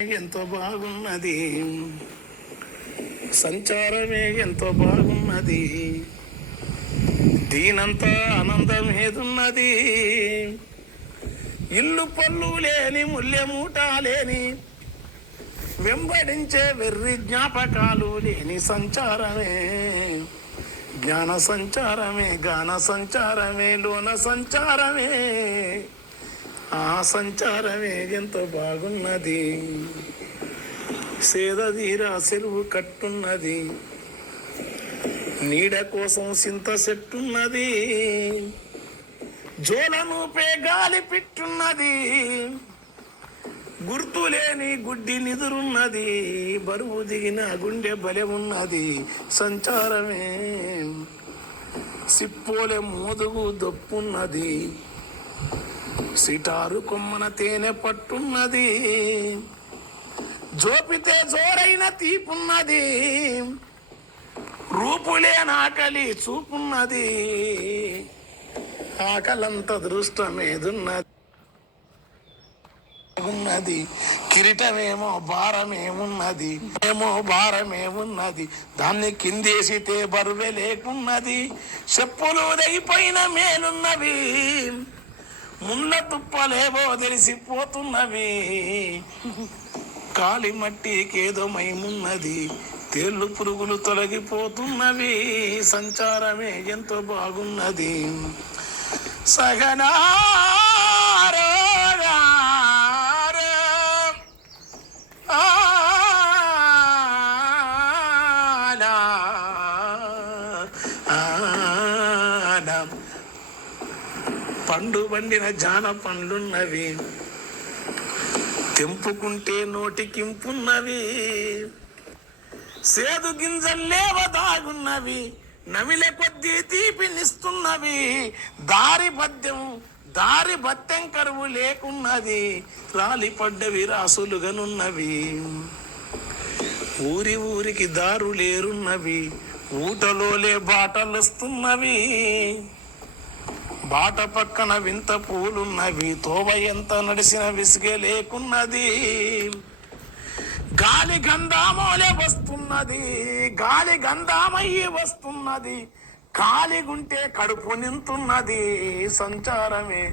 ఎంతో బాగున్నది, సంచారమే ఎంతో బాగున్నది, దీనంతా ఆనందం ఏదున్నది. ఇల్లు పళ్ళు లేని ముల్లెమూట లేని వెంబడించే వెర్రి జ్ఞాపకాలు లేని సంచారమే జ్ఞాన సంచారమే, గాన సంచారమే, లోన సంచారమే. ఆ సంచారమే ఎంతో బాగున్నది, సేదదీరా సెరువు కట్టున్నది, నీడ కోసం సింత చెట్టున్నది, జోలనూపే గాలి పిట్టున్నది, గుర్తులేని గుడ్డి నిదురున్నది, బరువు దిగిన గుండె బలె ఉన్నది. సంచారమే సిప్పోలే మోదుగు దొప్పున్నది, సిటారు కొమ్మన తేనె పట్టున్నది, జోపితే జోరైన తీపున్నది, రూపులే నాకలి చూపున్నది, ఆకలంత దృష్టమేదున్నది ఉన్నది, కిరీటమేమో భారమేమున్నది, భారమేమున్నది, దాన్ని కిందేసితే బరువే లేకున్నది, చెప్పులు దగిపోయిన మేలున్నవి, ముళ్ళ తుప్పలేవో తెలిసిపోతున్నవి, కాలి మట్టికేదో మైమున్నది, తేళ్ళు పురుగులు తొలగిపోతున్నవి. సంచారమే ఎంతో బాగున్నది, సగనా పండు వండిన జాన పండ్లున్నవి, తెంపుకుంటే నోటికింపున్నవి, సేదు గింజల్లేవ దాగున్నవి, నమిలే కొద్దీ తీపినిస్తున్నవి, దారి బత్తెం కరువు లేకున్నది, రాలిపడ్డవి రాసులుగనున్నవి, ఊరికి దారులేరున్నవి, ఊటలోలే బాటలొస్తున్నవి, బాట పక్కన వింత పూలున్నవి, తోవ ఎంత నడిసిన విసిగే లేకున్నది, గాలి గంధామోలే వస్తున్నది, గాలి గంధామయ్యి వస్తున్నది, కాలిగుంటే కడుపు నింతున్నది. సంచారమే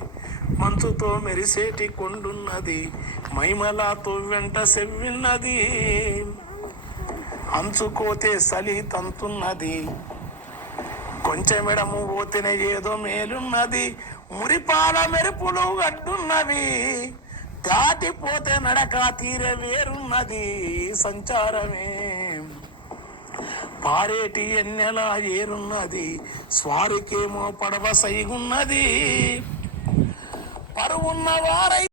మంచుతో మెరిసేటి కొండున్నది, మైమలాతో వెంట సెవ్విన్నది, అంచుకోతే సలి తంతున్నది, కొంచెమెడము పోతేనే ఏదో మేలున్నది, మురిపాల మెరుపులు అడ్డున్నవి, దాటిపోతే నడక తీరే వేరున్నది. సంచారమే పారేటి ఎన్నెలా ఏరున్నది, స్వారికేమో పడవ సైగున్నది, పరువున్న వారై